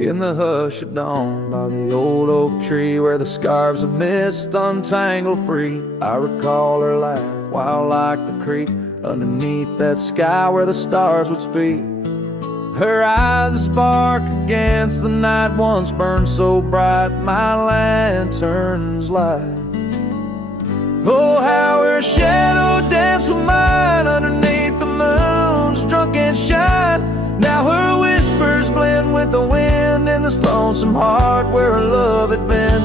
In the hush of dawn, by the old oak tree, where the scarves of mist untangle free, I recall her laugh, wild like the creek, underneath that sky where the stars would speak. Her eyes a spark against the night, once burned so bright my lantern's light. Oh, how her shadow danced with mine underneath the moon's drunken shine. Now her whispers blend with the wind in this lonesome heart where her love had been.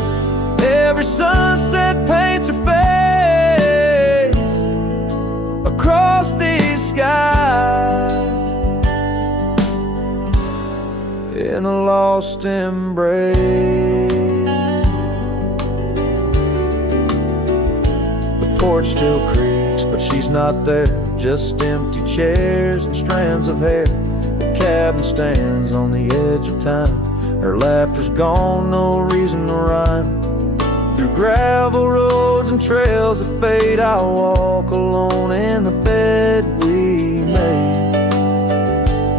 Every sunset paints her face across these skies in a lost embrace. The porch still creaks, but she's not there. Just empty chairs and strands of hair. The cabin stands on the edge of time. Her laughter's gone, no reason to rhyme. Through gravel roads and trails that fade, I'll walk alone in the bed we made.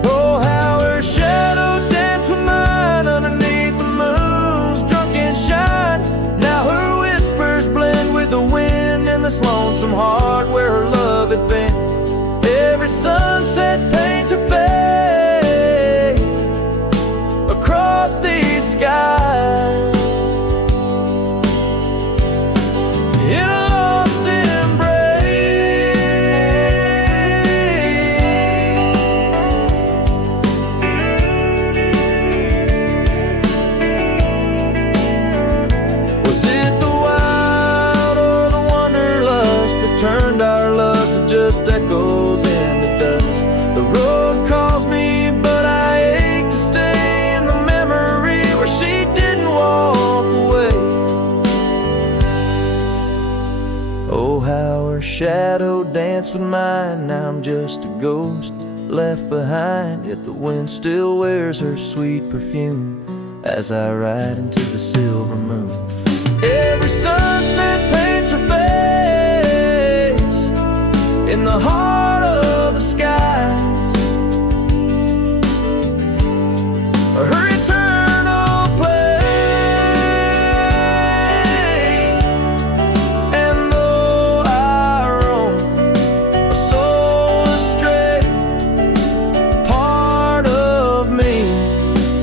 Oh, how her shadow danced with mine underneath the moon's drunken shine. Now her whispers blend with the wind in this lonesome heart where her love had been. Every sunset paints her face across these skies in a lost embrace. Was it the wild or the wanderlust that turned our love to just echoes in the dust? The road calls me, but I ache to stay in the memory where she didn't walk away. Oh, how her shadow danced with mine. Now I'm just a ghost left behind, yet the wind still wears her sweet perfume as I ride into the silver moon. Every sunset paints her face in the heart of the skies. Her eternal play. And though I roam a soul astray, part of me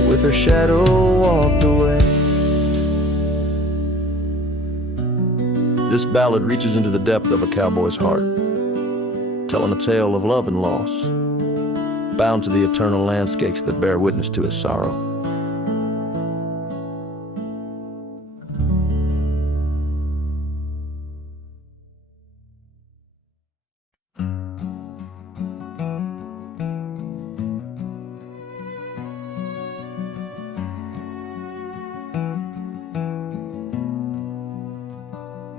with her shadow walked away. This ballad reaches into the depth of a cowboy's heart, telling a tale of love and loss, bound to the eternal landscapes that bear witness to his sorrow.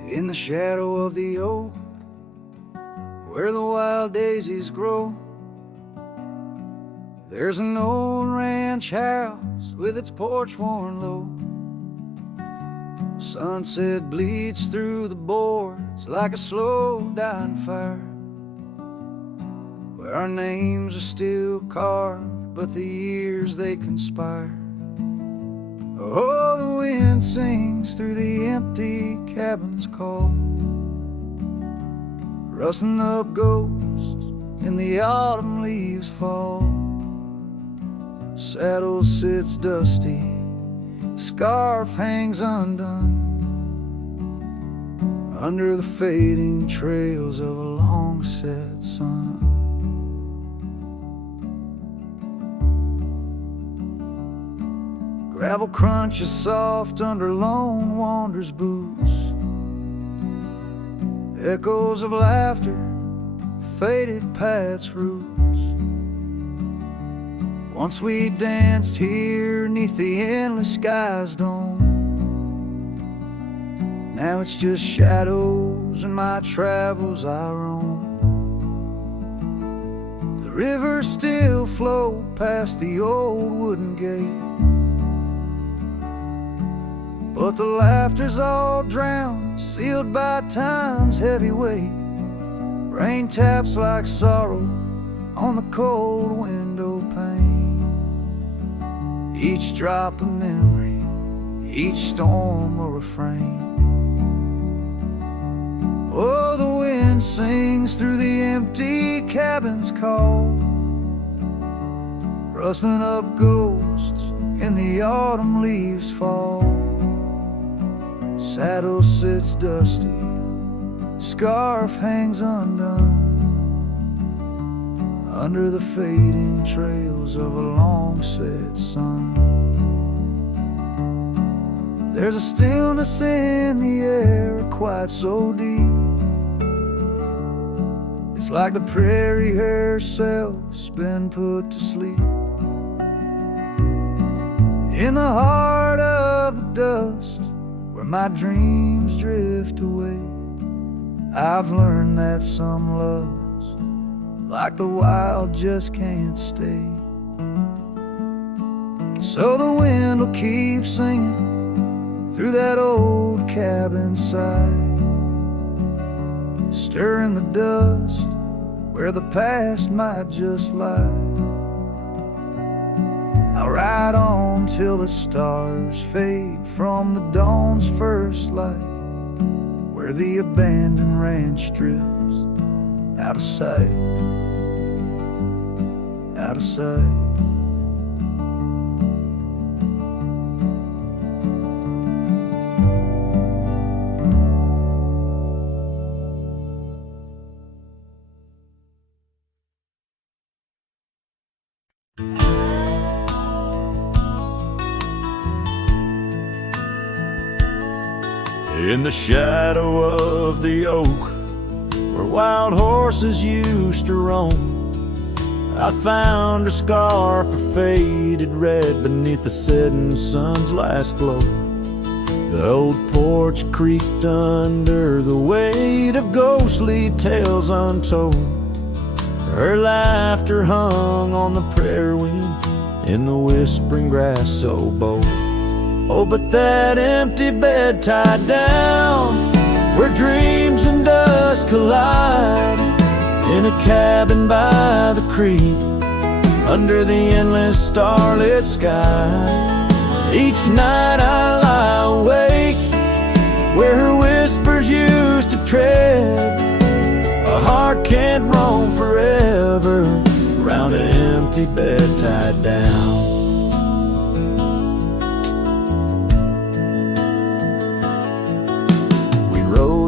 In the shadow of the oak, where the wild daisies grow, there's an old ranch house with its porch worn low. Sunset bleeds through the boards like a slow dying fire, where our names are still carved, but the years they conspire. Oh, the wind sings through the empty cabin's call, rustling up ghosts in the autumn leaves fall. Saddle sits dusty, scarf hangs undone, under the fading trails of a long set sun. Gravel crunches soft under lone wanderer's boots, echoes of laughter faded paths roots. Once we danced here neath the endless sky's dome, now it's just shadows and my travels I roam. The rivers still flow past the old wooden gate, but the laughter's all drowned, sealed by time's heavy weight. Rain taps like sorrow on the cold window pane. each drop a memory, each storm a refrain. Oh, the wind sings through the empty cabin's call, rustling up ghosts in the autumn leaves fall. Saddle sits dusty, scarf hangs undone, under the fading trails of a long-set sun. There's a stillness in the air, a quiet so deep, it's like the prairie herself's been put to sleep. In the heart of the dust, where my dreams drift away, I've learned that some loves, like the wild, just can't stay. So the wind will keep singing through that old cabin side, stirring the dust where the past might just lie. I'll ride on till the stars fade from the dawn's first light, where the abandoned ranch drifts out of sight, out of sight. In the shadow of the oak, where wild horses used to roam, I found a scarf of faded red beneath the setting sun's last glow. The old porch creaked under the weight of ghostly tales untold. Her laughter hung on the prairie wind in the whispering grass so bold. Oh, but that empty bed tied down, where dreams and dust collide, in a cabin by the creek, under the endless starlit sky. Each night I lie awake, where her whispers used to tread. A heart can't roam forever, round an empty bed tied down.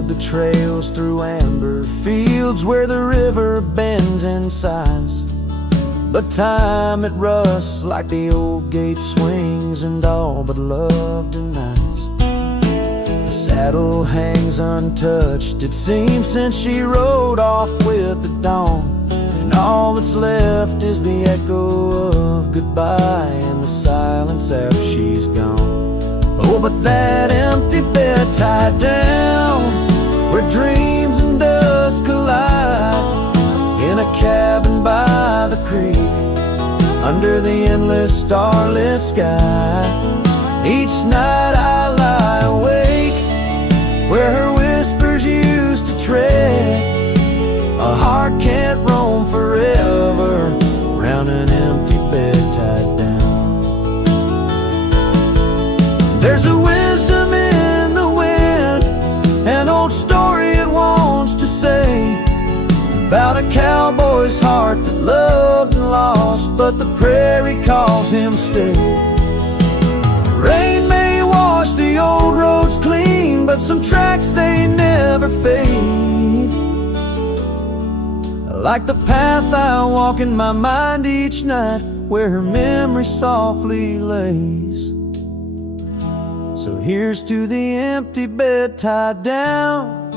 The trails through amber fields where the river bends in sighs, but time it rusts like the old gate swings, and all but love denies. The saddle hangs untouched, it seems, since she rode off with the dawn, and all that's left is the echo of goodbye and the silence after she's gone. Oh, but that empty bed tied down, where dreams and dust collide, in a cabin by the creek, under the endless starlit sky. Each night I lie awake, where her whispers used to tread. A heart can't roam forever, round an empty bed tied down. There's a wisdom in the wind, an old story it wants to say, about a cowboy's heart that loved and lost, but the prairie calls him stay. Rain may wash the old roads clean, but some tracks they never fade, like the path I walk in my mind each night, where her memory softly lays. So here's to the empty bed tied down,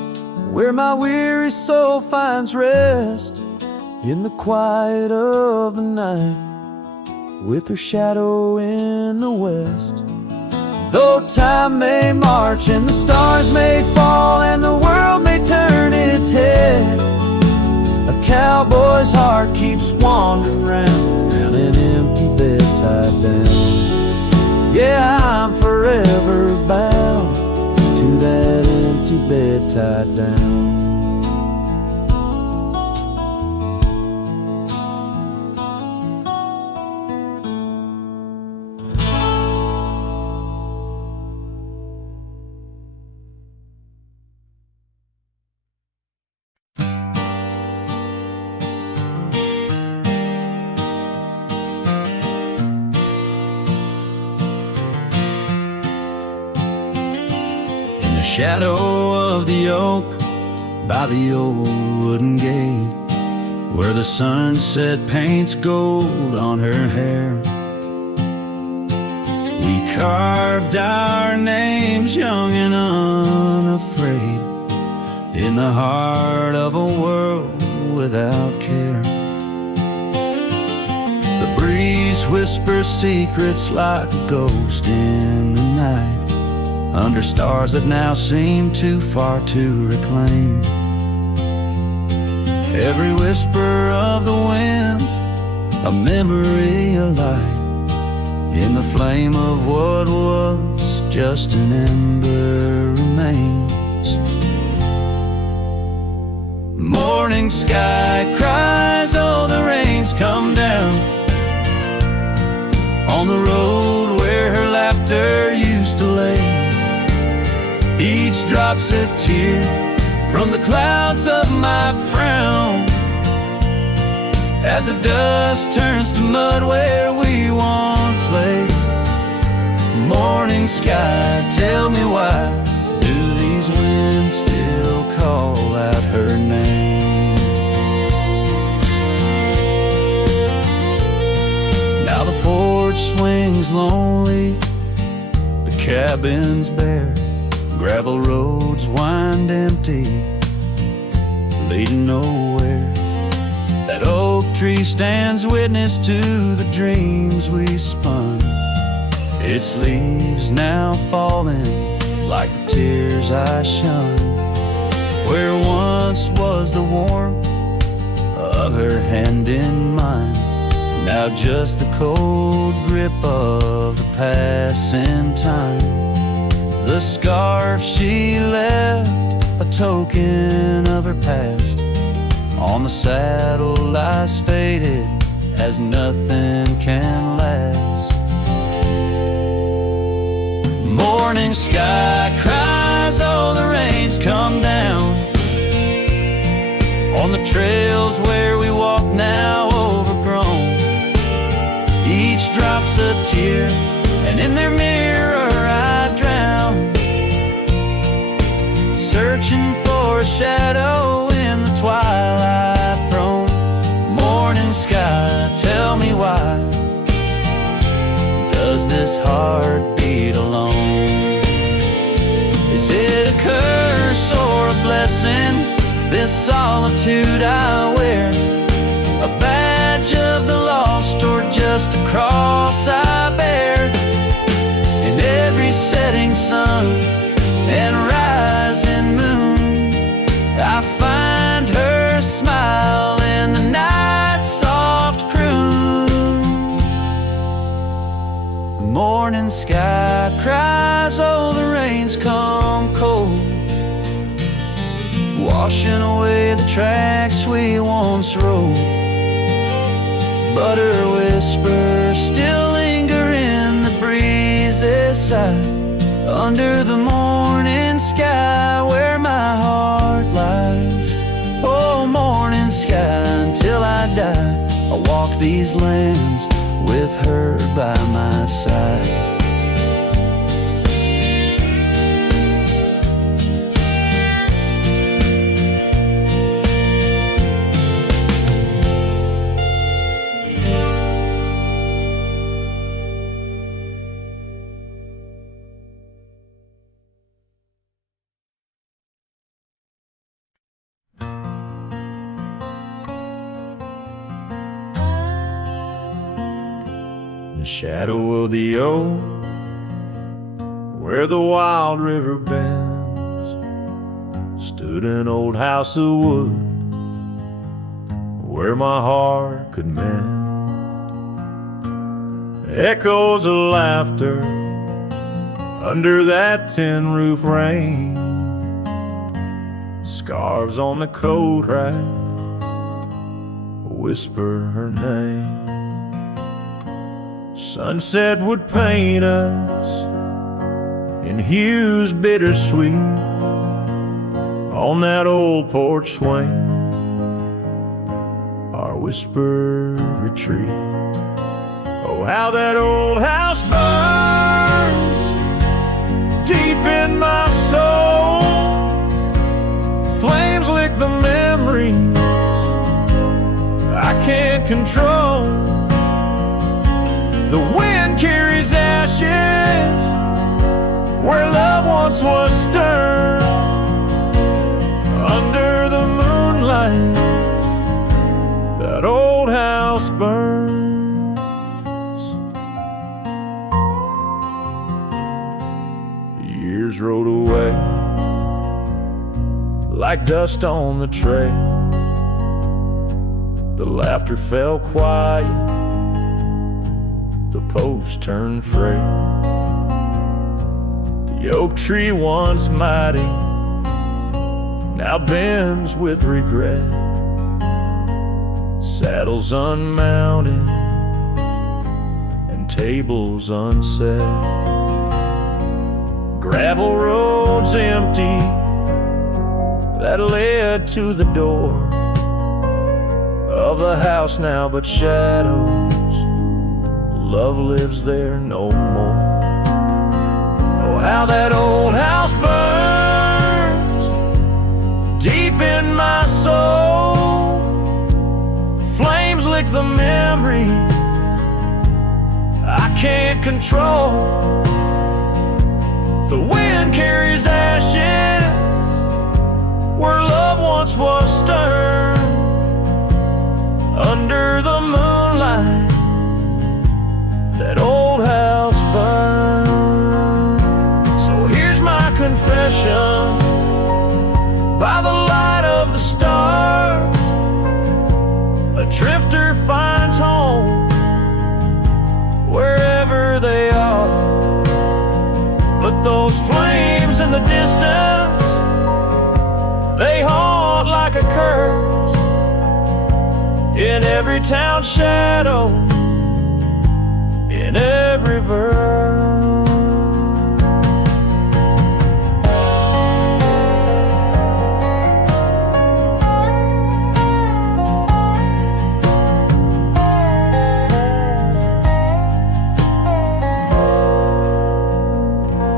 where my weary soul finds rest, in the quiet of the night, with her shadow in the west. Though time may march and the stars may fall and the world may turn its head, a cowboy's heart keeps wandering round an empty bed tied down. Yeah, I'm forever bound to that empty bed tied down. shadow of the oak by the old wooden gate, where the sunset paints gold on her hair. We carved our names young and unafraid in the heart of a world without care. The breeze whispers secrets like a ghost in the night, under stars that now seem too far to reclaim. Every whisper of the wind, a memory alight in the flame of what was just an ember remains. Morning sky cries, oh, the rain's come down on the road where her laughter used to lay. Each drop's a tear from the clouds of my frown, as the dust turns to mud where we once lay. Morning sky, tell me why do these winds still call out her name? Now the porch swings lonely, the cabin's bare, gravel roads wind empty, leading nowhere. That oak tree stands witness to the dreams we spun, its leaves now falling like the tears I shun. Where once was the warmth of her hand in mine, now just the cold grip of the passing time. The scarf she left, a token of her past, on the saddle lies faded as nothing can last. Morning sky cries, oh, the rain's come down on the trails where we walk now overgrown. Each drop's a tear, and in their mirror I drown, searching for a shadow in the twilight throne. Morning sky, tell me why does this heart beat alone? Is it a curse or a blessing, this solitude I wear? A badge of the lost or just a cross I bear? In every setting sun and rising moon, I find her smile in the night's soft croon. The morning sky cries, oh, the rain's come cold, washing away the tracks we once rode. But her whispers still linger in the breeze's side, under the morning sky where my heart lies. Oh, morning sky, until I die, I'll walk these lands with her by my side. The shadow of the oak, where the wild river bends, stood an old house of wood, where my heart could mend. Echoes of laughter under that tin roof rain, scarves on the coat rack whisper her name. Sunset would paint us in hues bittersweet on that old porch swing, our whispered retreat. Oh, how that old house burns deep in my soul, can't control. The wind carries ashes where love once was stirred. Under the moonlight, that old house burns. Years rode away like dust on the trail. The laughter fell quiet, the posts turned frail. The oak tree once mighty now bends with regret. Saddles unmounted and tables unset. Gravel roads empty that led to the door of the house now but shadows. Love lives there no more. Oh, how that old house burns deep in my soul. Flames lick the memories I can't control. The wind carries ashes where love once was stirred. Under the moonlight, that old house burns. So here's my confession by the light of the stars. A drifter finds home wherever they are. But those flames in the distance, they haunt like a curse in every town shadow, in every verse.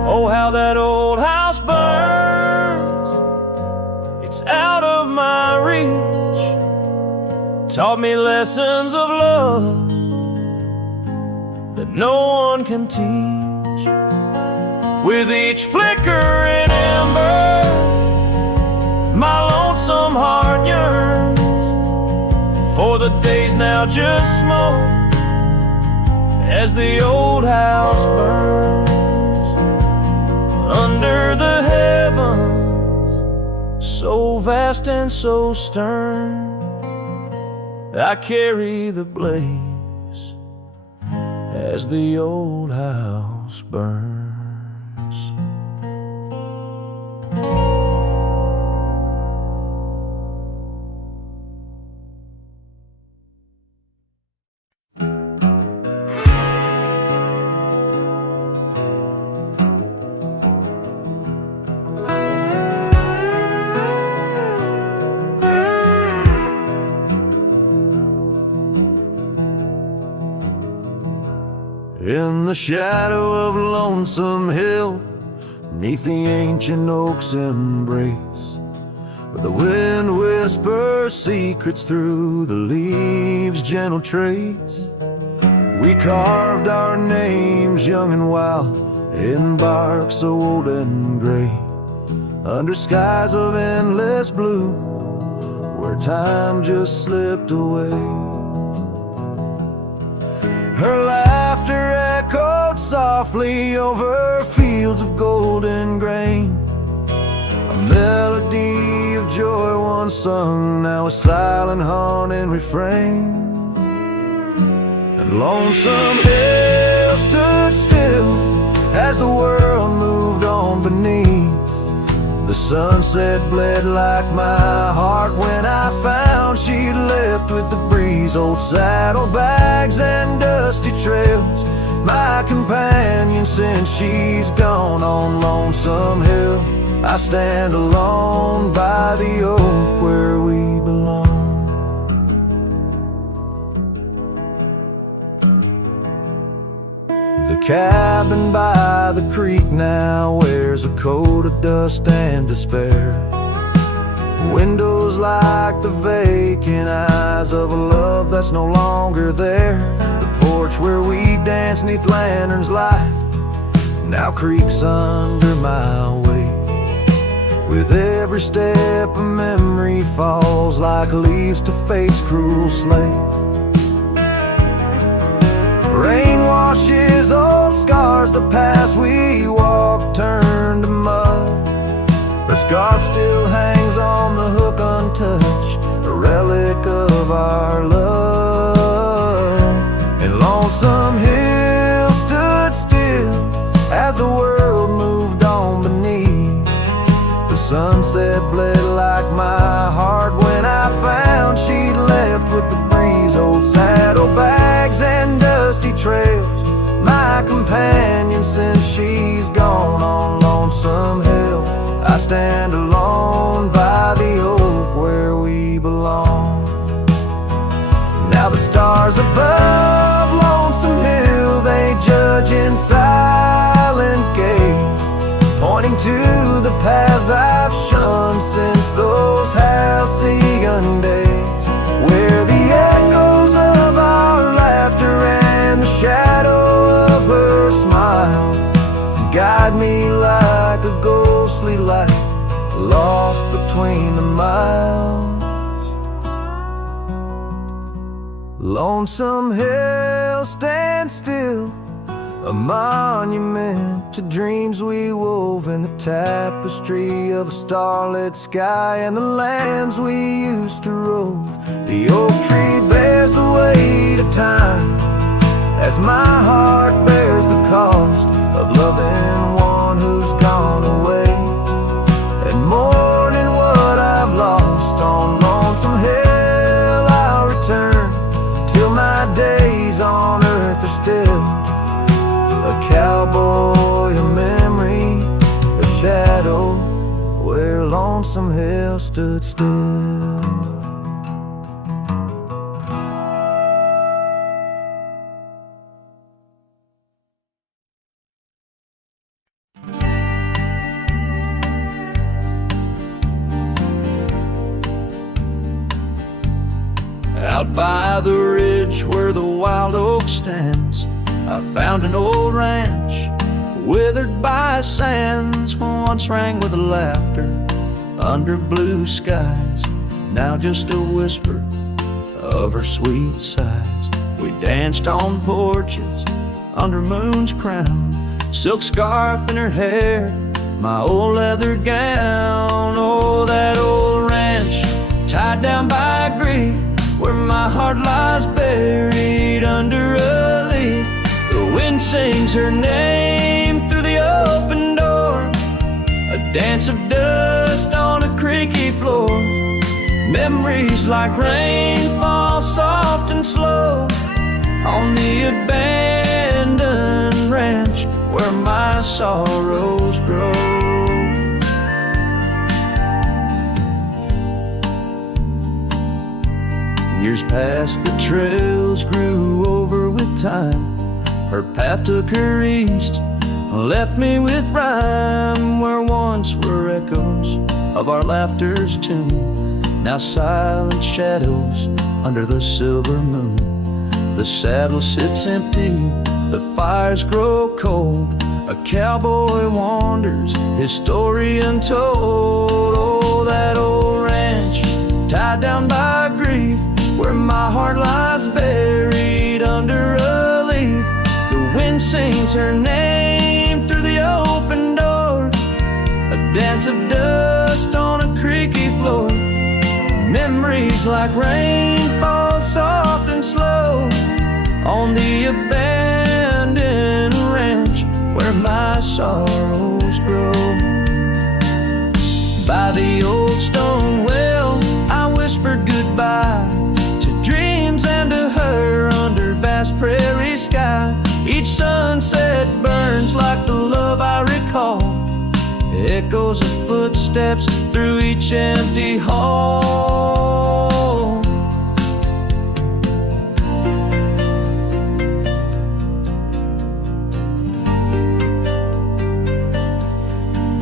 Oh, how that old house burns. It's out of my reach. Taught me lessons of love that no one can teach. With each flickering ember, my lonesome heart yearns for the days now just smoke as the old house burns. Under the heavens, so vast and so stern, I carry the blaze as the old house burns. In the shadow of Lonesome Hill, 'neath the ancient oak's embrace, where the wind whispers secrets through the leaves' gentle trace, we carved our names young and wild in bark so old and gray, under skies of endless blue, where time just slipped away. Her laughter echoed softly over fields of golden grain, a melody of joy once sung, now a silent haunting refrain. And Lonesome Hill stood still as the world moved on beneath. The sunset bled like my heart when I found she'd left with the breeze. Old saddlebags and dusty trails, my companion since she's gone. On Lonesome Hill, I stand alone by the oak where we belong. The cabin by the creek now wears a coat of dust and despair. Windows like the vacant eyes of a love that's no longer there. The porch where we danced 'neath lanterns light now creaks under my weight. With every step a memory falls like leaves to fate's cruel slate. Rain washes old scars, the past we walked turned to mud. Her scarf still hangs on the hook untouched, a relic of our love. And Lonesome Hill stood still as the world moved on beneath. The sunset bled like my heart when I found she'd left with the breeze. Old saddlebags and dusty trails, my companion since she's gone. On Lonesome Hill I stand alone by the oak where we belong. Now the stars above Lonesome Hill, they judge in silent gaze, pointing to the paths I've shunned since those halcyon days, where the echoes of our laughter and the shadow of her smile guide me like a ghostly light lost between the miles. Lonesome Hill stands still, a monument to dreams we wove in the tapestry of a starlit sky and the lands we used to rove. The oak tree bears the weight of time as my heart bears the cost of loving one who's gone away and mourning what I've lost. On Lonesome Hill I'll return till my days on earth are still a cowboy, a memory, a shadow where Lonesome Hill stood still. Out by the ridge where the wild oak stands, I found an old ranch withered by sands. Once rang with laughter under blue skies, now just a whisper of her sweet sighs. We danced on porches under moon's crown, silk scarf in her hair, my old leather gown. Oh, that old ranch tied down by grief, where my heart lies buried under a leaf. The wind sings her name through the open door, a dance of dust on a creaky floor. Memories like rain fall soft and slow on the abandoned ranch where my sorrows grow. Years passed, the trails grew over with time. Her path took her east, left me with rhyme, where once were echoes of our laughter's tune, now silent shadows under the silver moon. The saddle sits empty, the fires grow cold, a cowboy wanders, his story untold. Oh, that old ranch tied down by grief, where my heart lies buried under a leaf. The wind sings her name through the open door, a dance of dust on a creaky floor. Memories like rain fall soft and slow on the abandoned ranch where my sorrows grow. By the old stone well I whispered goodbye to dreams and to her under vast prairie sky. Each sunset burns like the love I recall, echoes of footsteps through each empty hall.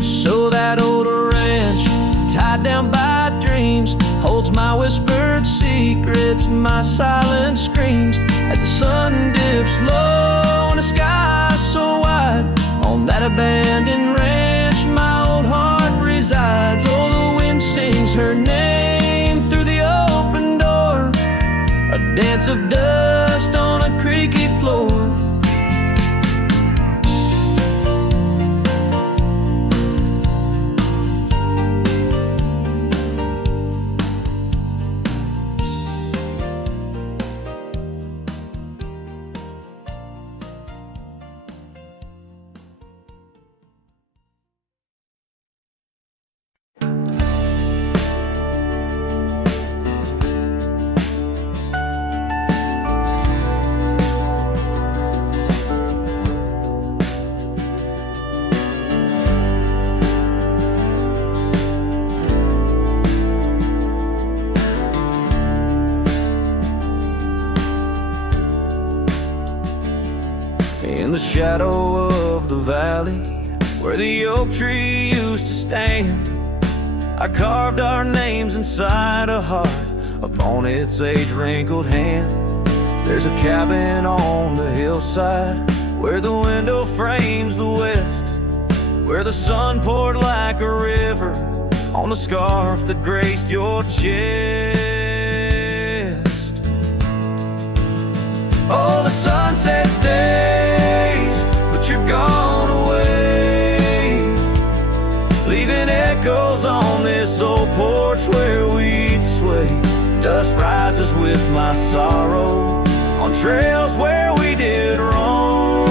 So that old ranch tied down by dreams, secrets and my silent screams as the sun dips low and the sky so wide. On that abandoned ranch my old heart resides. Oh, the wind sings her name through the open door, a dance of dust on a creaky floor. In the shadow of the valley where the oak tree used to stand, I carved our names inside a heart upon its age-wrinkled hand. There's a cabin on the hillside where the window frames the west, where the sun poured like a river on the scarf that graced your chest. Oh, the sunset stays, but you're gone away, leaving echoes on this old porch where we'd sway. Dust rises with my sorrow on trails where we did wrong.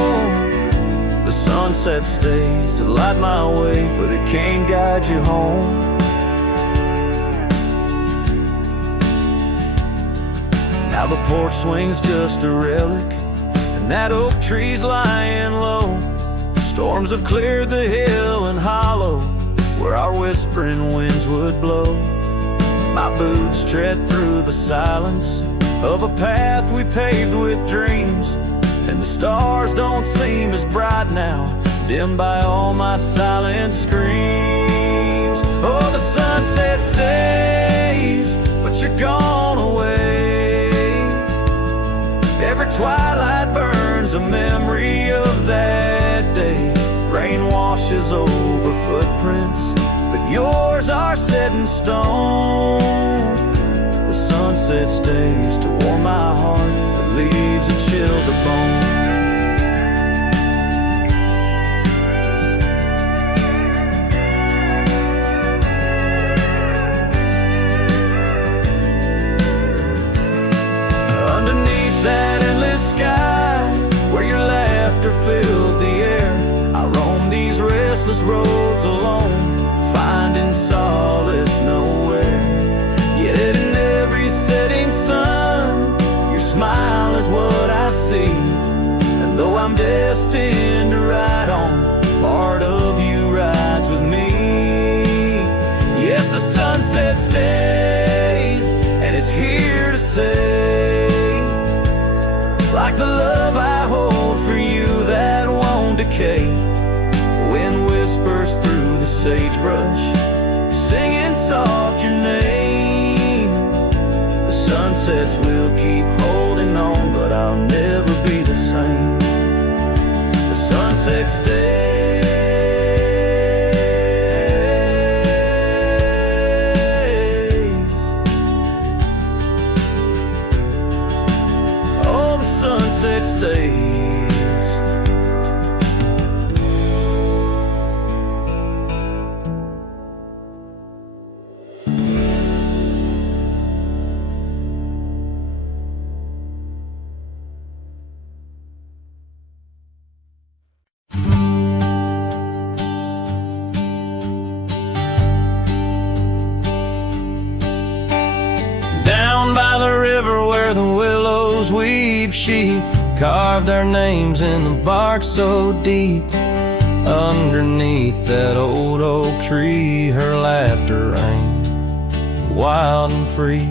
The sunset stays to light my way, but it can't guide you home. Now the porch swing's just a relic, and that oak tree's lying low. Storms have cleared the hill and hollow where our whispering winds would blow. My boots tread through the silence of a path we paved with dreams, and the stars don't seem as bright now, dimmed by all my silent screams. Oh, the sunset stays, but you're gone away. Every twilight burns a memory of that day. Rain washes over footprints, but yours are set in stone. The sunset stays to warm my heart, but leaves a chill to bone. Underneath that endless sky, where your laughter filled the air, I roam these restless roads alone, finding solace nowhere. Yet in every setting sun, your smile is what I see. And though I'm destined to ride on, part of you rides with me. Yes, the sunset stays, and it's here to say, like the love I hold for you that won't decay. Wind whispers through the sagebrush, singing soft your name. The sunsets will keep holding on, but I'll never be the same. The sunset stays. Oh, the sunset stays. Down by the river where the willows weep, she carved their names in the bark so deep. Underneath that old oak tree, her laughter rang wild and free.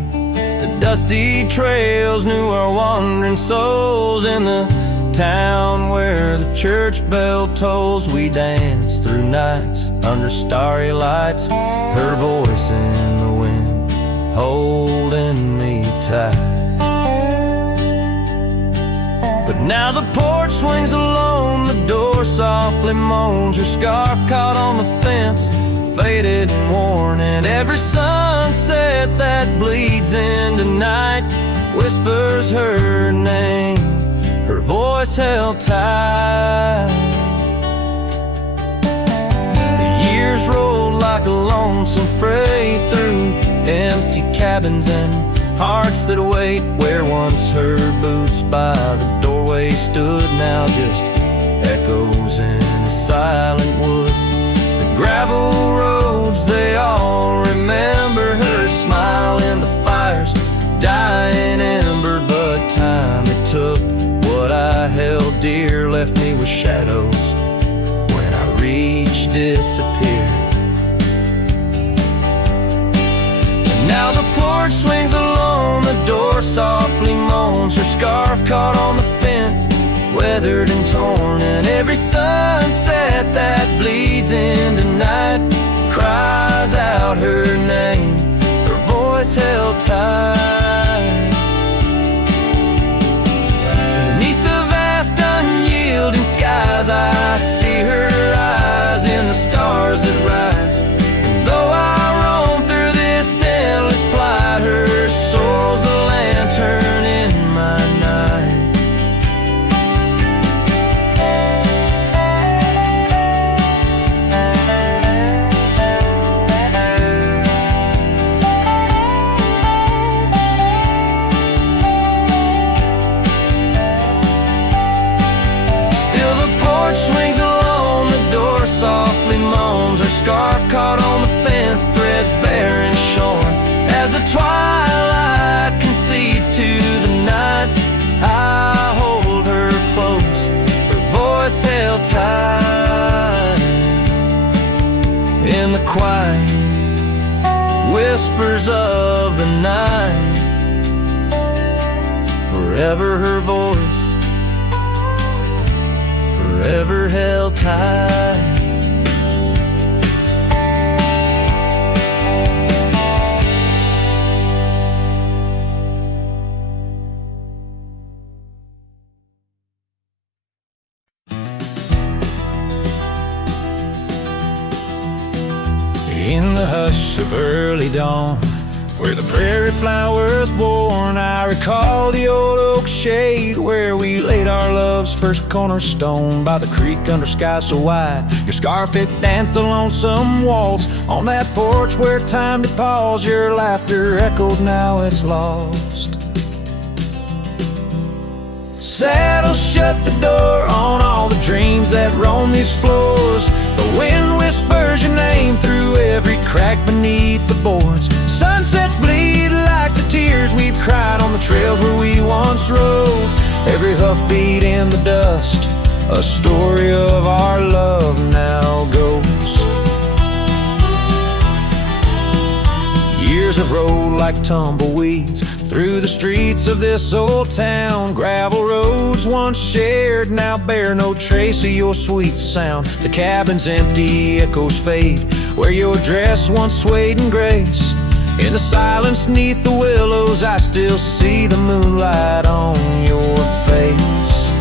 The dusty trails knew our wandering souls. In the town where the church bell tolls, we danced through nights under starry lights, her voice in the wind holding me tight. tide. But now the porch swings alone, the door softly moans, her scarf caught on the fence, faded and worn, and every sunset that bleeds into night whispers her name, her voice held tight. The years rolled like a lonesome freight through empty cabins and hearts that wait, where once her boots by the doorway stood, now just echoes in a silent wood. The gravel roads, they all remember her smile in the fire's dying ember. But time it took, what I held dear left me with shadows when I reached disappear. And now the porch swings alone, the door softly moans, her scarf caught on the fence, weathered and torn, and every sunset that bleeds into night cries out her name, her voice held tight. Beneath the vast unyielding skies, I see her eyes in the stars that rise, and though I roam through this endless plight, her soul's the lantern in my night. Softly moans, her scarf caught on the fence, threads bare and shorn. As the twilight concedes to the night, I hold her close, her voice held tight. In the quiet whispers of the night, forever her voice, forever held tight. In the hush of early dawn, where the prairie flower was born, I recall the old oak shade where we laid our love's first cornerstone. By the creek under sky so wide, your scarf it danced a lonesome waltz. On that porch where time did pause, your laughter echoed, now it's lost. Saddle shut the door on all the dreams that roam these floors. The wind whispers your name through every crack beneath the boards. Sunsets bleed like the tears we've cried on the trails where we once rode. Every hoofbeat in the dust, a story of our love now goes. Years have rolled like tumbleweeds through the streets of this old town. Gravel roads once shared now bear no trace of your sweet sound. The cabin's empty, echoes fade where your dress once swayed in grace. In the silence neath the willows, I still see the moonlight on your face.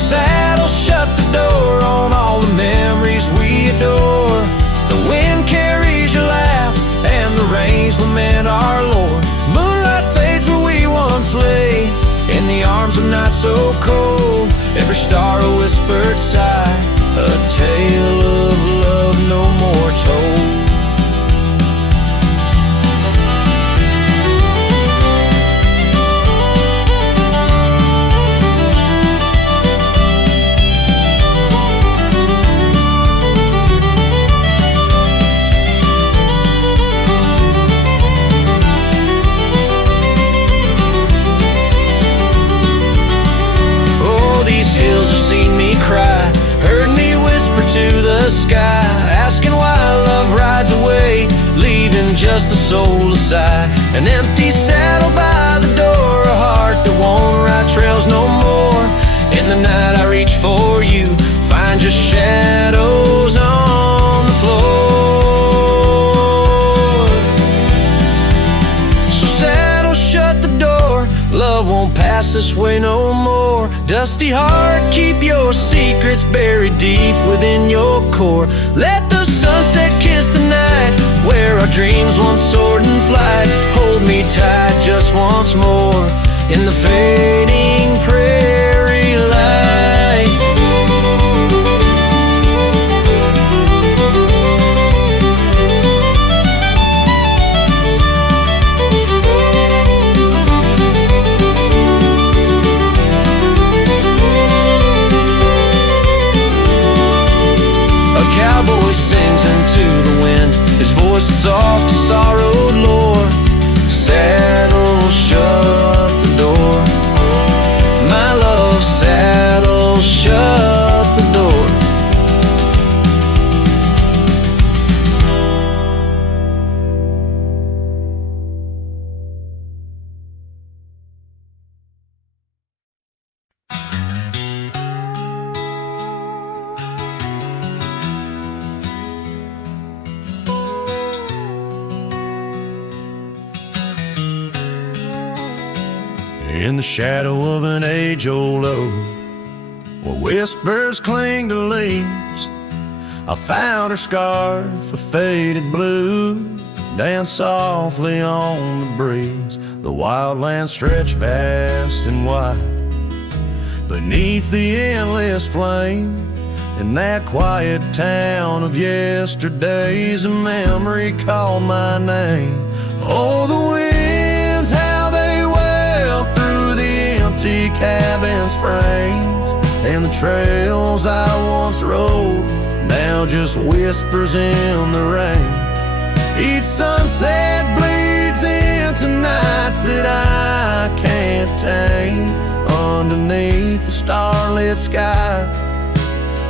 Saddle shut the door on all the memories we adore. The wind carries your laugh and the rains lament our Lord. Moonlight fades where we once lay, in the arms of night so cold. Every star a whispered sigh, a tale of love no more told. Hills have seen me cry, heard me whisper to the sky, asking why love rides away, leaving just the soul to sigh. An empty saddle by the door, a heart that won't ride trails no more. In the night I reach for you, find just shadows on the floor. So saddle shut pass this way no more. Dusty heart, keep your secrets buried deep within your core. Let the sunset kiss the night, where our dreams once soared in flight. Hold me tight just once more in the fading prairie light. A cowboy sings into the wind, his voice is soft as sorrowed lore. Saddle, shut the door. My love, saddle, shut the door. In the shadow of an age-old oak, where whispers cling to leaves, I found her scarf of faded blue, dance softly on the breeze. The wildlands stretch vast and wide beneath the endless flame. In that quiet town of yesterdays, a memory called my name. Oh, the winds, how they wail through the empty cabin's frames, and the trails I once rode, now just whispers in the rain. Each sunset bleeds into nights that I can't tame. Underneath the starlit sky,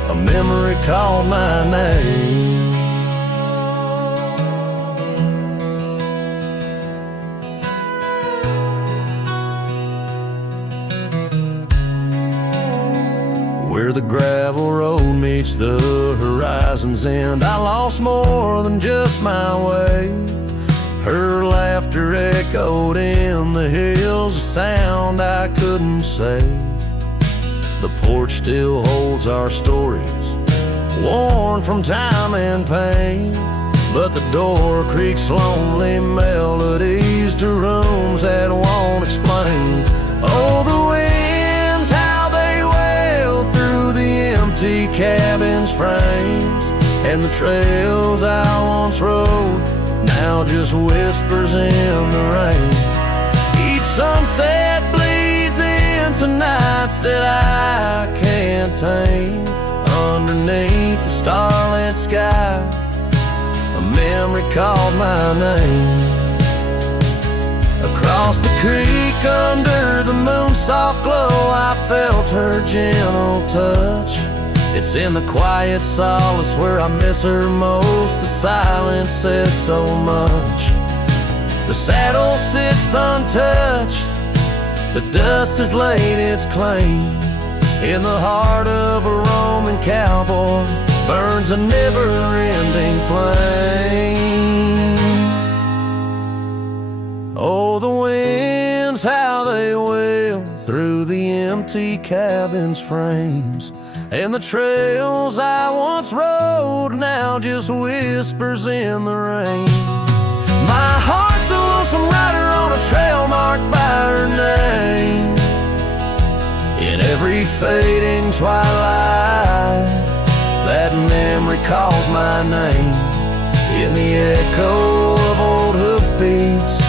a memory called my name. Where the gravel road meets the horizon's end, I lost more than just my way. Her laughter echoed in the hills, a sound I couldn't say. The porch still holds our stories, worn from time and pain, but the door creaks lonely melodies to rooms that won't explain. Oh, the winds, how they wail through the empty cabin's frames, and the trails I once rode, now just whispers in the rain. Each sunset bleeds into nights that I can't tame. Underneath the starlit sky, a memory called my name. Across the creek under the moon's soft glow, I felt her gentle touch. It's in the quiet solace where I miss her most. The silence says so much. The saddle sits untouched, the dust has laid its claim. In the heart of a Roman cowboy burns a never-ending flame. Oh, the winds, how they wail through the empty cabin's frames, and the trails I once rode, now just whispers in the rain. My heart's a lonesome rider on a trail marked by her name. In every fading twilight, that memory calls my name. In the echo of old hoofbeats,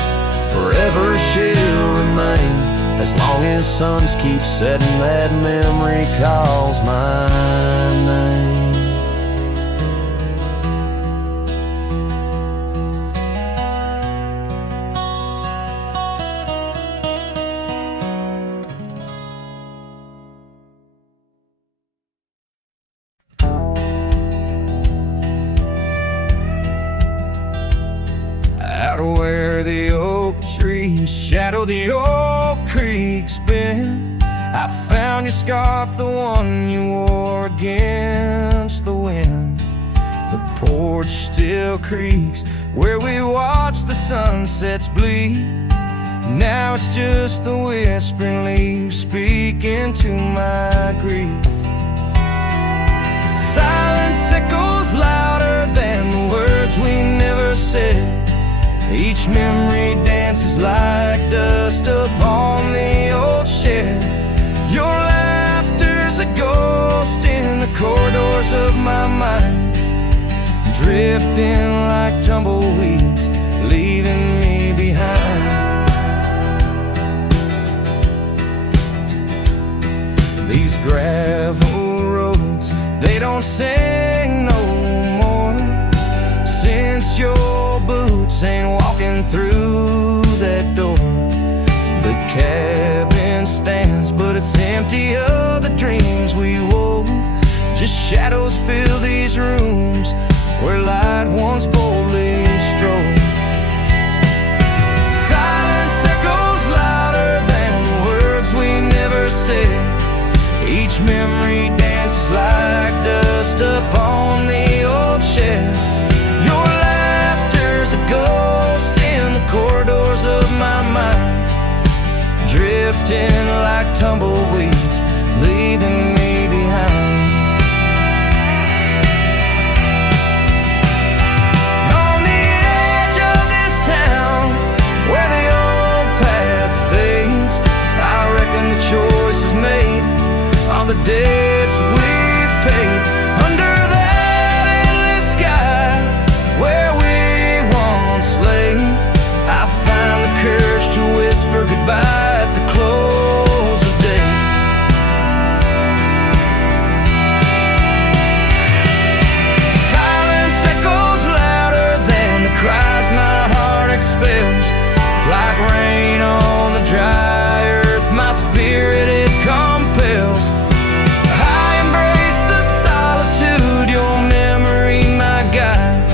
forever she'll remain. As long as suns keep setting, that memory calls my name. Out where the oak trees shadow the old creek's bend, I found your scarf, the one you wore against the wind. The porch still creaks where we watch the sunsets bleed Now it's just the whispering leaves speaking to my grief. Silence echoes louder than the words we never said. Each memory dances like dust upon the old shed. Your laughter's a ghost in the corridors of my mind, drifting like tumbleweeds, leaving me behind. These gravel roads, they don't sing no more, since your boots ain't walking through that door. The cabin stands, but it's empty of the dreams we wove. Just shadows fill these rooms where light once boldly strode. Silence echoes louder than the words we never said. Each memory dances like dust upon the old shed. Your laughter's a ghost in the corridors of my mind, drifting like tumbleweeds, leaving me behind. On the edge of this town, where the old path fades, I reckon the choice is made, all the debts we've paid. Under that endless sky, where we once lay, I find the courage to whisper goodbye at the close of day. Silence echoes louder than the cries my heart expels. Like rain on the dry earth, my spirit it compels. I embrace the solitude, your memory my guide.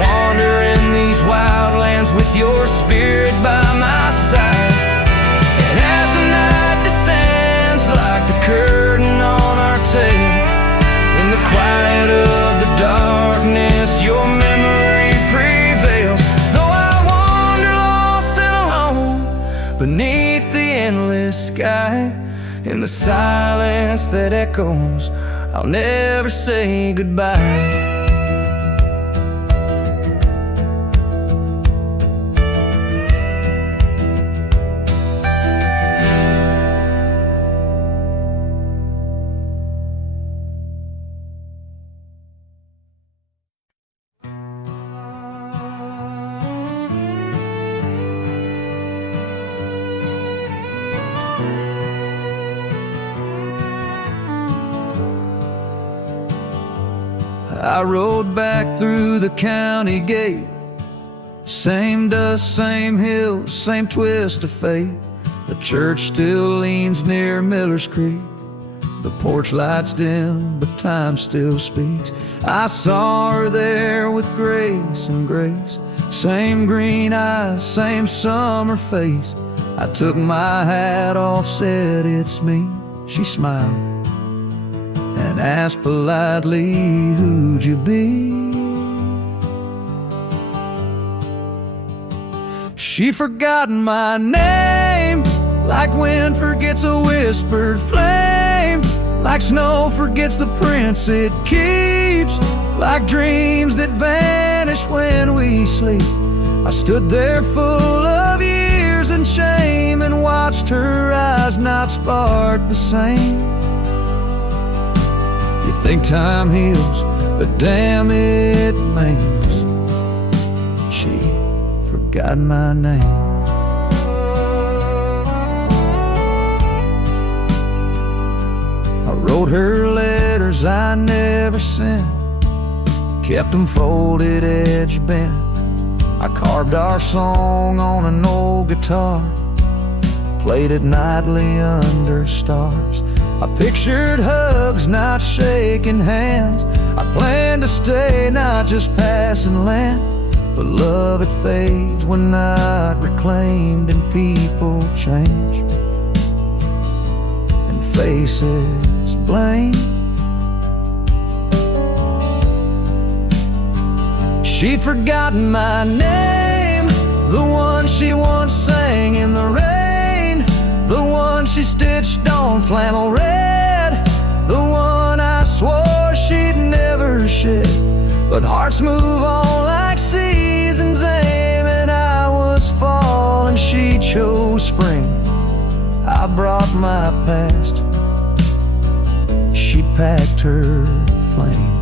Wander in these wild lands with your spirit by my side. And as the night descends like the curtain on our tale, in the quiet of the darkness your memory prevails. Though I wander lost and alone beneath the endless sky, in the silence that echoes, I'll never say goodbye. I rode back through the county gate. Same dust, same hills, same twist of fate. The church still leans near Miller's Creek. The porch lights dim, but time still speaks. I saw her there with grace and grace. Same green eyes, same summer face. I took my hat off, said it's me. She smiled and asked politely, who'd you be? She forgotten my name, like wind forgets a whispered flame, like snow forgets the prints it keeps, like dreams that vanish when we sleep. I stood there full of years and shame and watched her eyes not spark the same. You think time heals, but damn it maims. She forgot my name. I wrote her letters I never sent, kept them folded, edge bent. I carved our song on an old guitar, played it nightly under stars. I pictured hugs, not shaking hands. I planned to stay, not just passing land. But love, it fades when not reclaimed, and people change, and faces blame. She'd forgotten my name, the one she once sang in the rain, the one she stitched on flannel red, the one I swore she'd never shed. But hearts move on like seasons aim, and I was fall and she chose spring. I brought my past, she packed her flame.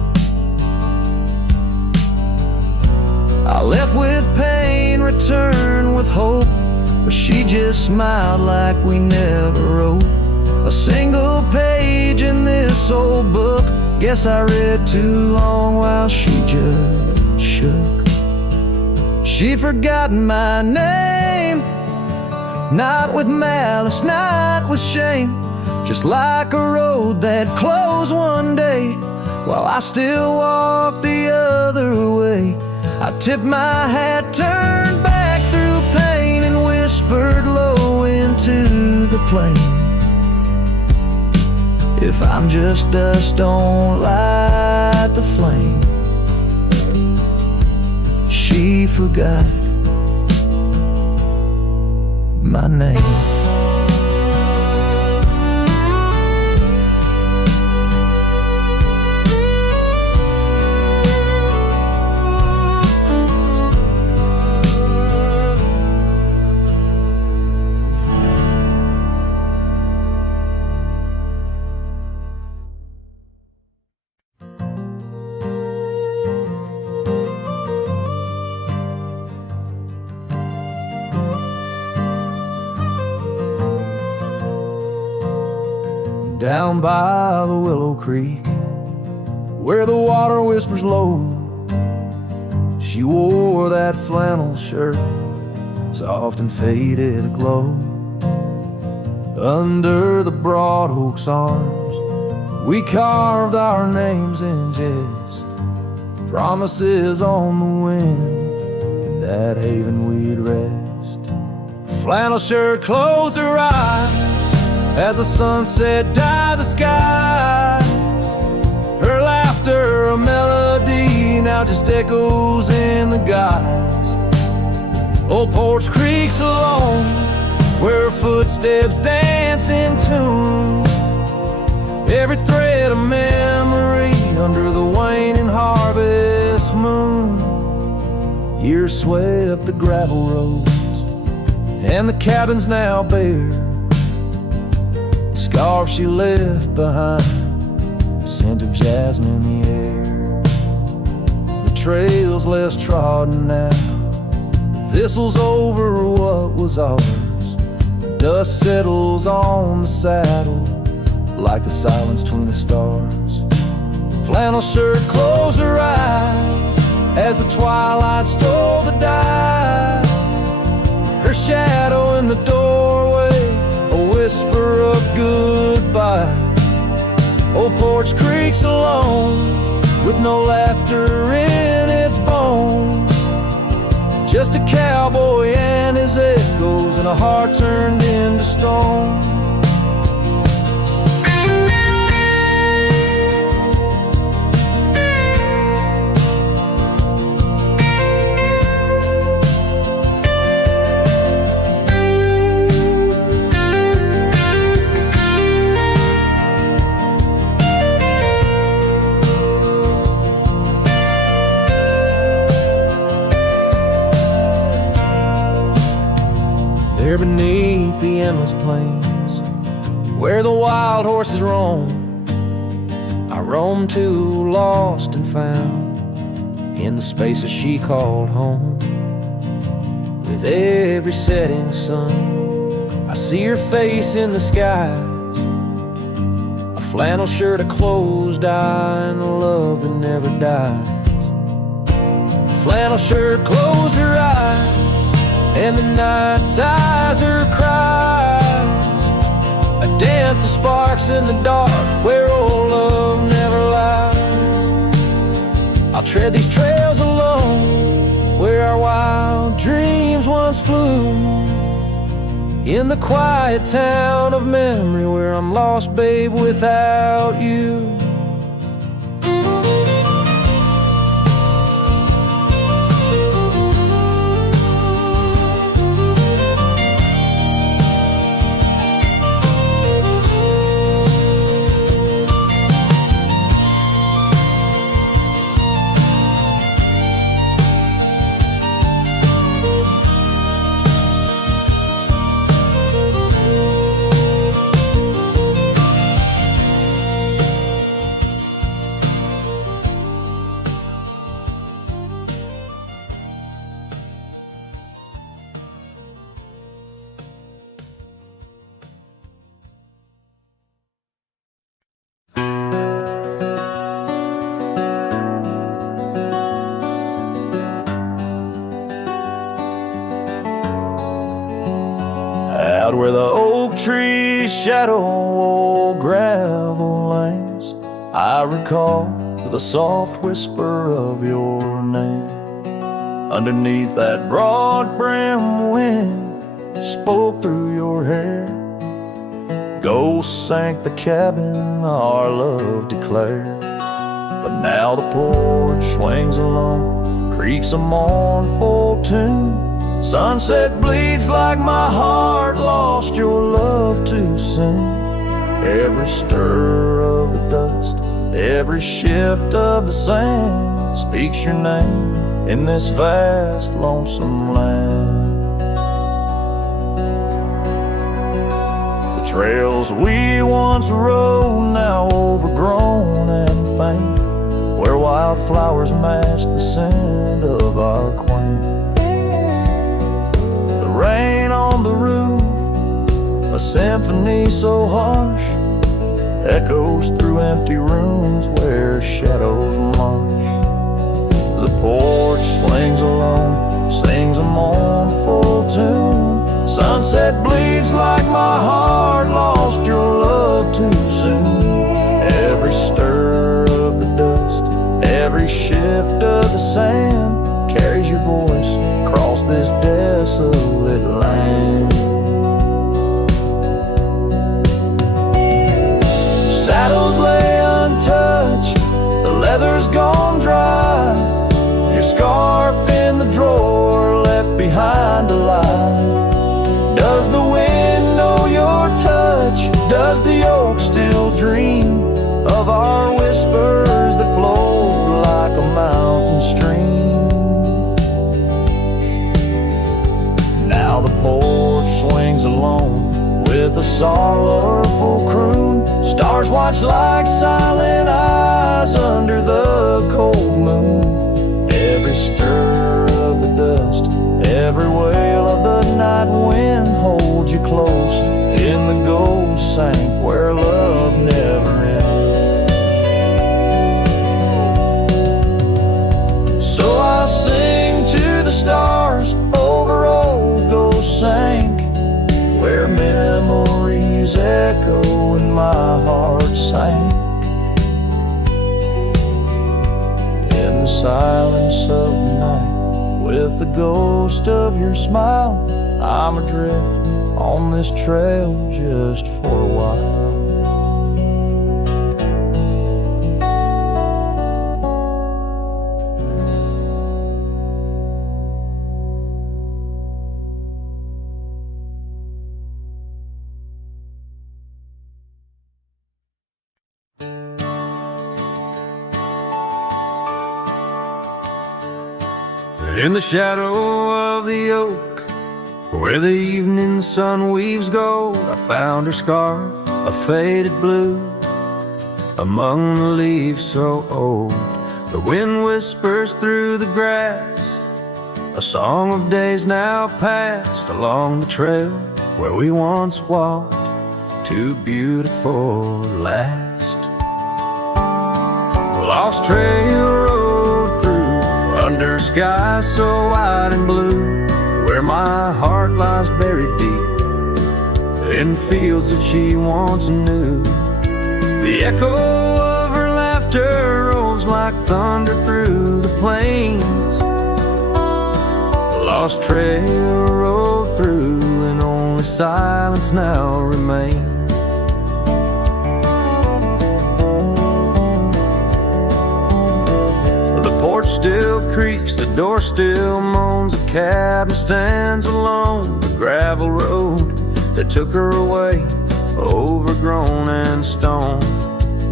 I left with pain, returned with hope, but she just smiled like we never wrote a single page in this old book. Guess I read too long while she just shook. She forgot my name, not with malice, not with shame, just like a road that closed one day while I still walk the other way. I tipped my hat, turned back through pain, and whispered low into the plain, if I'm just dust, don't light the flame. She forgot my name. Down by the Willow Creek, where the water whispers low, she wore that flannel shirt, soft and faded aglow. Under the broad oak's arms, we carved our names in jest, promises on the wind, in that haven we'd rest. Flannel shirt closed her eyes as the sunset dyed the sky. Her laughter, a melody, now just echoes in the guise. Old porch creaks alone, where her footsteps dance in tune. Every thread a memory under the waning harvest moon. Years swept the gravel roads, and the cabins now bare scarf she left behind, the scent of jasmine in the air. The trail's less trodden now, the thistle's over what was ours. The dust settles on the saddle like the silence between the stars. Flannel shirt closed her eyes as the twilight stole the dice. Her shadow in the doorway, a whisper of goodbye. Old porch creaks alone, with no laughter in its bones. Just a cowboy and his echoes, and a heart turned into stone. There beneath the endless plains, where the wild horses roam, I roam too, lost and found, in the spaces she called home. With every setting sun, I see her face in the skies, a flannel shirt, a closed eye, and a love that never dies. Flannel shirt closed her eyes, and the night sighs her cries. A dance of sparks in the dark, where old love never lies. I'll tread these trails alone, where our wild dreams once flew. In the quiet town of memory, where I'm lost, babe, without you. Out where the oak trees shadow old gravel lanes, I recall the soft whisper of your name. Underneath that broad brim wind spoke through your hair. Ghosts sank the cabin our love declared. But now the porch swings alone, creaks a mournful tune. Sunset bleeds like my heart lost your love too soon. Every stir of the dust, every shift of the sand speaks your name in this vast, lonesome land. The trails we once rode, now overgrown and faint, where wildflowers match the scent of our quaint. The rain on the roof, a symphony so harsh, echoes through empty rooms where shadows march. The porch swings alone, sings a mournful tune. Sunset bleeds like my heart lost your love too soon. Every stir of the dust, every shift of the sand carries your voice across this desolate land. Saddles lay untouched, the leather's gone dry. Your scarf in the drawer left behind to lie. Does the wind know your touch? Does the oak still dream of our whispers that flow like a mountain stream? Now the porch swings alone with a sorrowful croon. Stars watch like silent eyes under the cold moon. Every stir of the dust, every wail of the night wind holds you close in the gold sank where love never ends. So I sing to the stars over old ghost sank, where memories echo and my heart sank. In the silence of the night, with the ghost of your smile, I'm adrift on this trail just for a while. In the shadow of the oak, where the evening sun weaves gold, I found her scarf, a faded blue, among the leaves so old. The wind whispers through the grass, a song of days now past, along the trail where we once walked, too beautiful to last. Lost trail road through under skies so wide and blue, where my heart lies buried deep in fields that she once knew. The echo of her laughter rolls like thunder through the plains. Lost trail rolled through and only silence now remains. Still creaks, the door still moans, the cabin stands alone. The gravel road that took her away, overgrown and stone,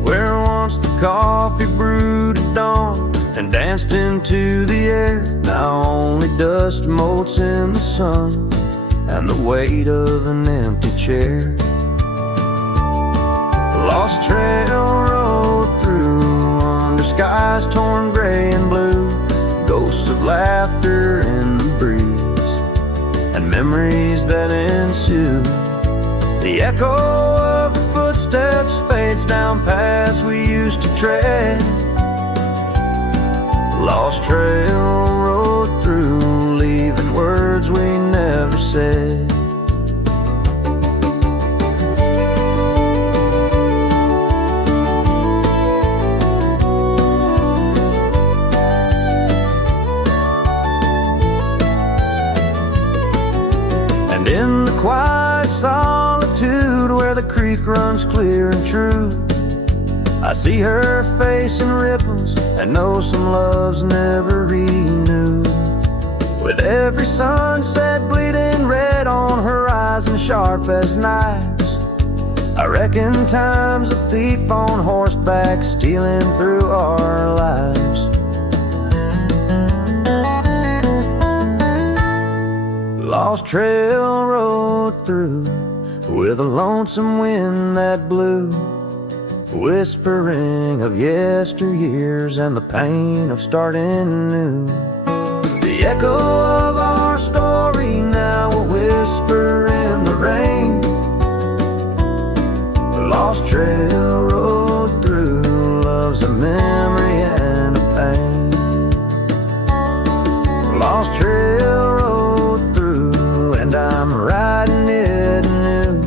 where once the coffee brewed at dawn and danced into the air, now only dust motes in the sun and the weight of an empty chair. Lost trail road through under skies torn gray and blue, ghosts of laughter in the breeze and memories that ensue. The echo of the footsteps fades down paths we used to tread. Lost trail road through, leaving words we never said. quiet solitude where the creek runs clear and true. I see her face in ripples and know some love's never renewed. With every sunset bleeding red on horizon sharp as knives, I reckon time's a thief on horseback stealing through our lives. Lost trail rode through with a lonesome wind that blew, whispering of yesteryears and the pain of starting new. The echo of our story now a whisper in the rain. The lost trail rode through, love's a memory and a pain. The lost trail rode through, and I'm riding it new,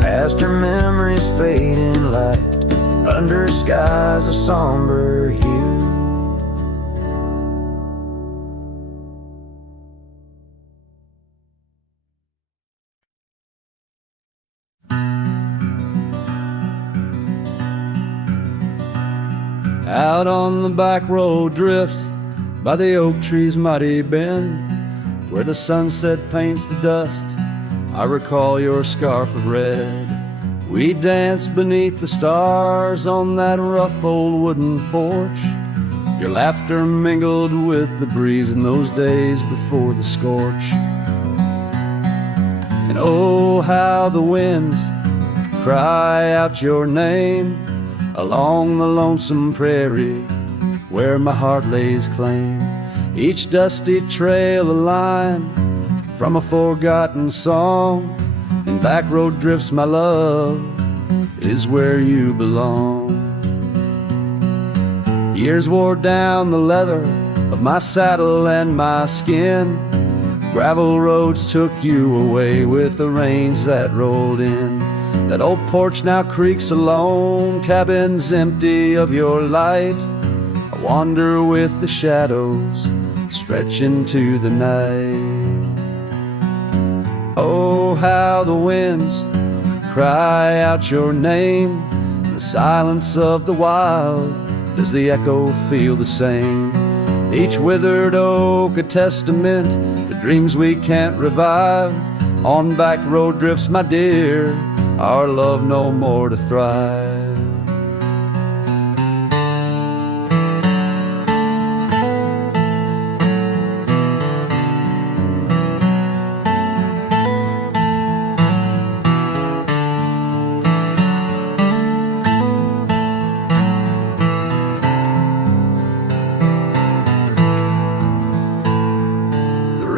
past her memories fading light, under skies of somber hue. Out on the back road drifts by the oak tree's mighty bend, where the sunset paints the dust, I recall your scarf of red. We danced beneath the stars on that rough old wooden porch. Your laughter mingled with the breeze in those days before the scorch. And oh, how the winds cry out your name along the lonesome prairie where my heart lays claim. Each dusty trail a line from a forgotten song, and back road drifts, my love, is where you belong. Years wore down the leather of my saddle and my skin. Gravel roads took you away with the rains that rolled in. That old porch now creaks alone, cabins empty of your light. I wander with the shadows stretch into the night. Oh, how the winds cry out your name. In the silence of the wild, does the echo feel the same? Each withered oak a testament to dreams we can't revive. On back road drifts, my dear, our love no more to thrive.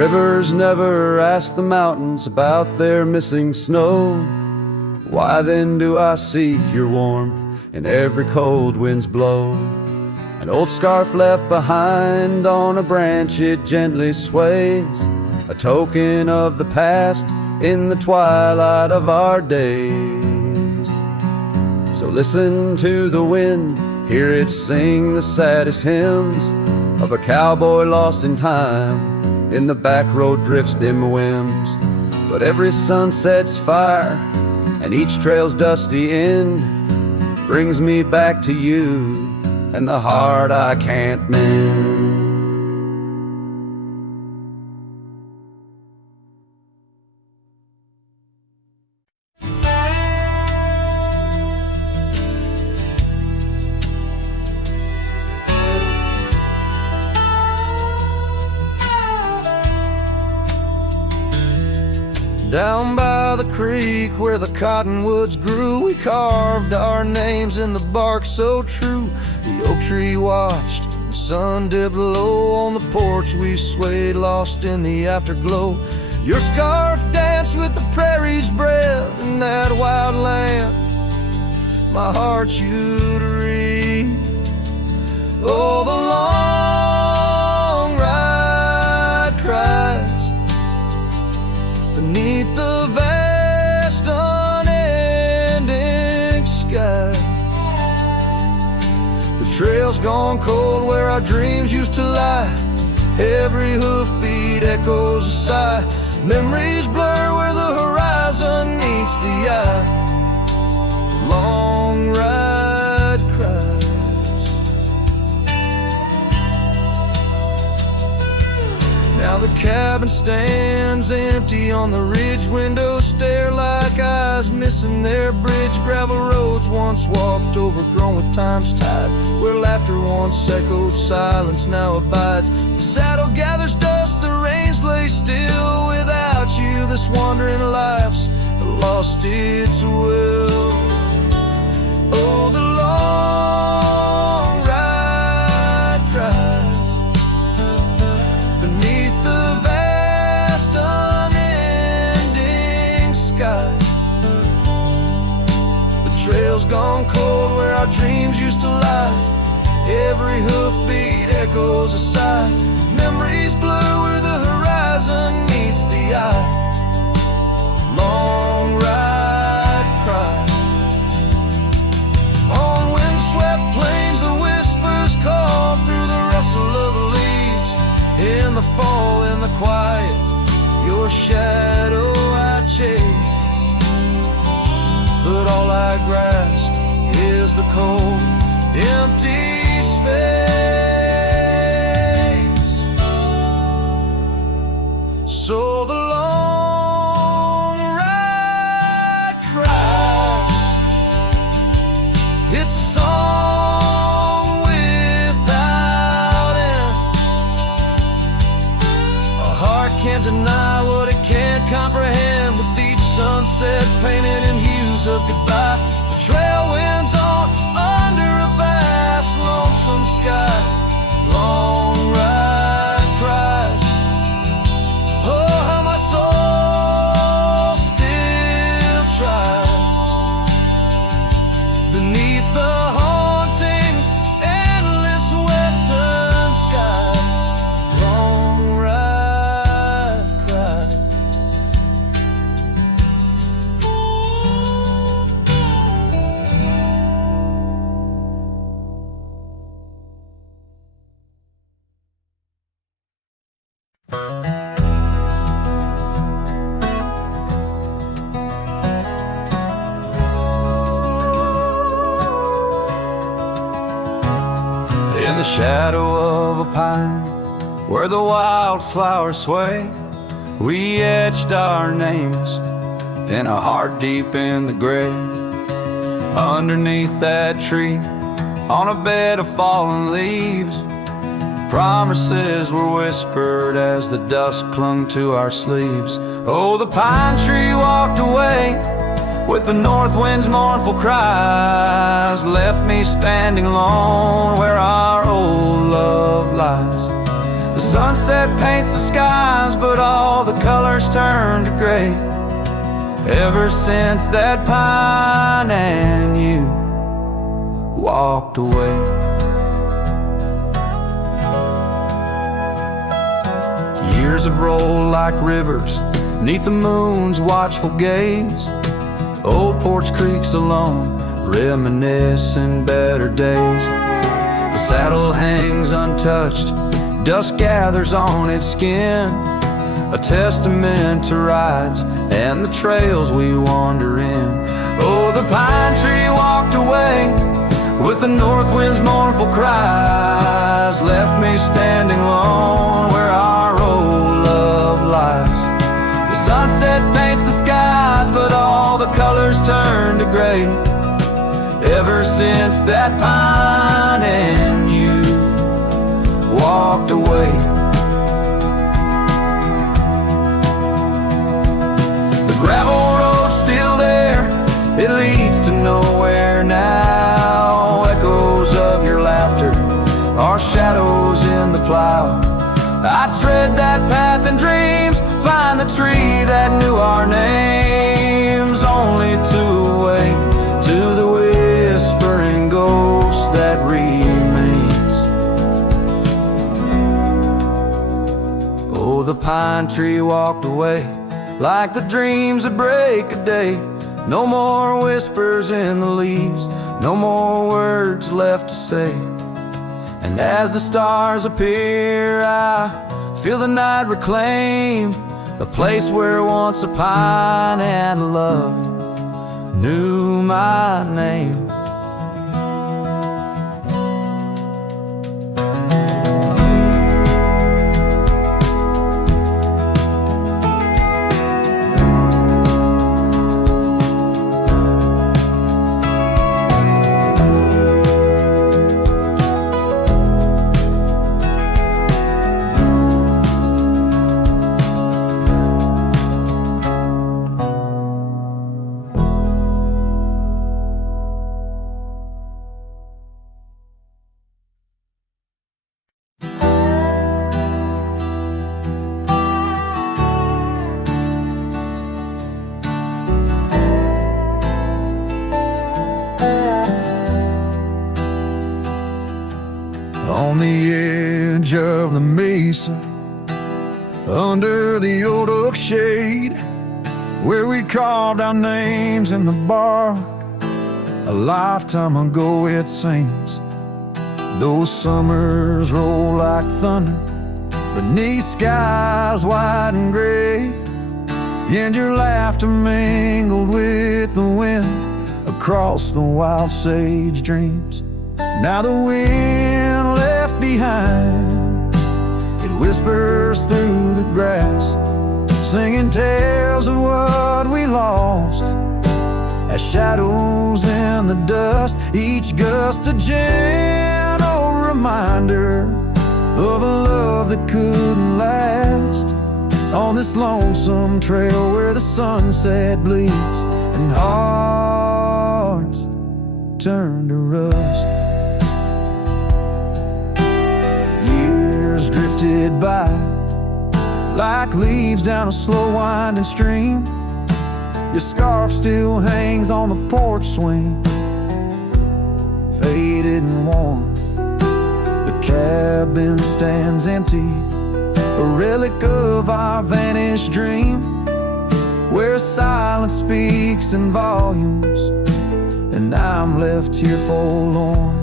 Rivers never ask the mountains about their missing snow. Why then do I seek your warmth in every cold wind's blow? An old scarf left behind on a branch, it gently sways, a token of the past in the twilight of our days. So listen to the wind, hear it sing the saddest hymns of a cowboy lost in time in the back road drifts dim whims. But every sunset's fire and each trail's dusty end brings me back to you and the heart I can't mend. Down by the creek where the cottonwoods grew, we carved our names in the bark so true. The oak tree watched, the sun dipped low on the porch. We swayed, lost in the afterglow. Your scarf danced with the prairie's breath in that wild land. My heart you'd wreathe. Oh, the long ride cries beneath the vast unending sky. The trail's gone cold where our dreams used to lie. Every hoofbeat echoes a sigh. Memories blur where the horizon meets the eye. Long ride cries. Now the cabin stands empty, on the ridge windows stare like eyes missing their bridge. Gravel roads once walked, overgrown with time's tide, where laughter once echoed, silence now abides. The saddle gathers dust, the reins lay still. Without you this wandering life's lost its will. Oh, the long ride cries beneath the vast unending sky. The trail's gone cold where our dreams used to lie. Every hoofbeat echoes a sigh. Memories blur where the horizon meets the eye. Long ride cries. On windswept plains the whispers call through the rustle of the leaves. In the fall, in the quiet, your shadow I chase. But all I grasp is the cold, empty space. So the long ride cries. It's a song without end. A heart can't deny what it can't comprehend. With each sunset painted in hues of goodbye, the trail winds on under a vast lonesome sky. Long ride cries. Oh, how my soul still tries beneath the haunting, endless western skies. Long ride cries. In the shadow of a pine, where the wildflowers sway, we etched our names in a heart deep in the grave. Underneath that tree, on a bed of fallen leaves, promises were whispered as the dust clung to our sleeves. Oh, the pine tree walked away with the north wind's mournful cries, left me standing alone where our old love lies. The sunset paints the skies, but all the colors turn to gray. Ever since that pine and you walked away. Years have rolled like rivers neath the moon's watchful gaze. Old porch creaks alone, reminiscing better days. The saddle hangs untouched, dust gathers on its skin, a testament to rides and the trails we wander in. Oh, the pine tree walked away with the north wind's mournful cries, left me standing alone where our old love lies. The sunset paints the skies, but all the colors turn to gray. Ever since that pine and you walked away. The gravel road's still there, it leads to nowhere now. Echoes of your laughter, our shadows in the plow. I tread that path in dreams, find the tree that knew our names, only to awake to the whispering ghost that remains. Oh, the pine tree walked away like the dreams that break a day. No more whispers in the leaves, no more words left to say. And as the stars appear, I feel the night reclaim the place where once a pine and a love knew my name. On the edge of the mesa, under the old oak shade, where we carved our names in the bark, a lifetime ago it seems. Those summers roll like thunder beneath skies white and gray, and your laughter mingled with the wind across the wild sage dreams. Now the wind left behind, it whispers through the grass, singing tales of what we lost, as shadows in the dust, each gust a gentle reminder of a love that couldn't last. On this lonesome trail where the sunset bleeds and hearts turn to rust. Years drifted by like leaves down a slow winding stream. Your scarf still hangs on the porch swing, faded and worn. The cabin stands empty, a relic of our vanished dream, where silence speaks in volumes, and I'm left here forlorn.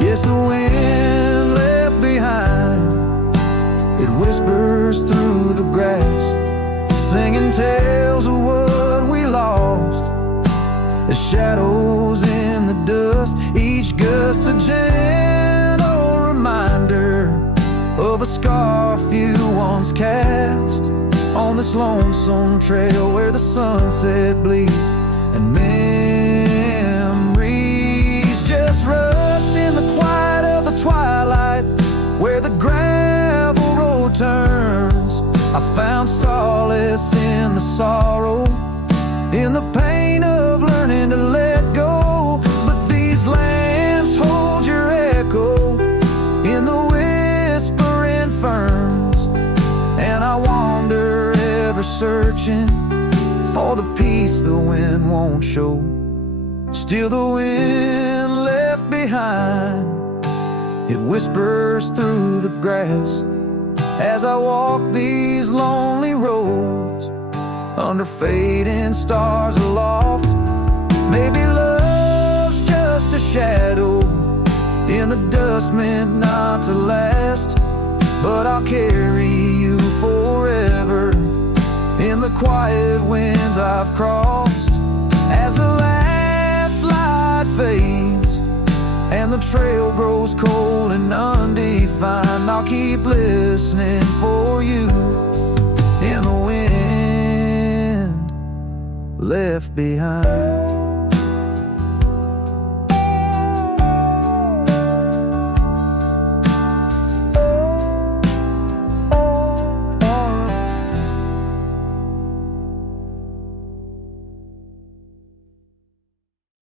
Yes, the wind left behind, it whispers through the grass, singing tales of what we lost, as shadows in the dust, each gust a gentle reminder of a scarf you once cast. On this lonesome trail where the sunset bleeds and memories just rust in the quiet of the twilight, where the gravel road turns. I found solace in the sorrow, in the pain of learning to let go. But these lands hold your echo in the whispering ferns, and I wander ever searching for the peace the wind won't show. Still the wind left behind, it whispers through the grass, as I walk these lonely roads under fading stars aloft. Maybe love's just a shadow in the dust meant not to last, but I'll carry you forever in the quiet winds I've crossed. As the last light fades and the trail grows cold and undefined, I'll keep listening for you in the wind left behind.